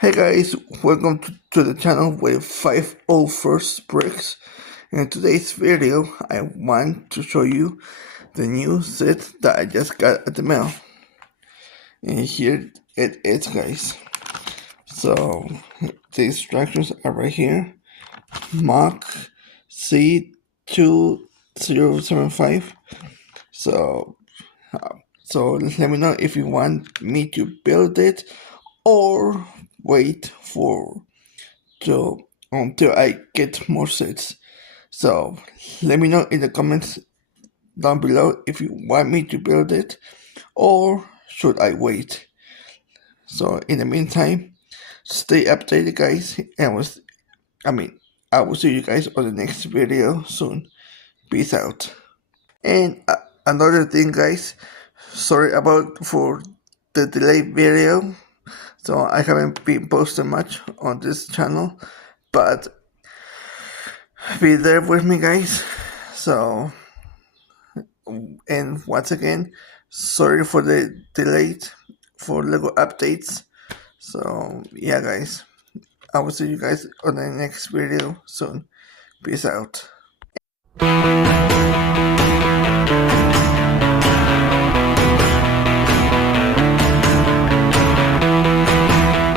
Hey guys, welcome to the channel with 501st Bricks. In today's video, I want to show you the new set that I just got at the mail. And here it is, guys. So, the instructions are right here. moc2075. So, so let me know if you want me to build it or wait until I get more sets. So let me know in the comments down below if you want me to build it or should I wait. So in the meantime, stay updated, guys, and I will see you guys on the next video soon. Peace out. And another thing, guys, sorry about for the delayed video. So I haven't been posting much on this channel, but be there with me, guys. So, and once again, sorry for the delay for Lego updates. So yeah, guys, I will see you guys on the next video soon. Peace out.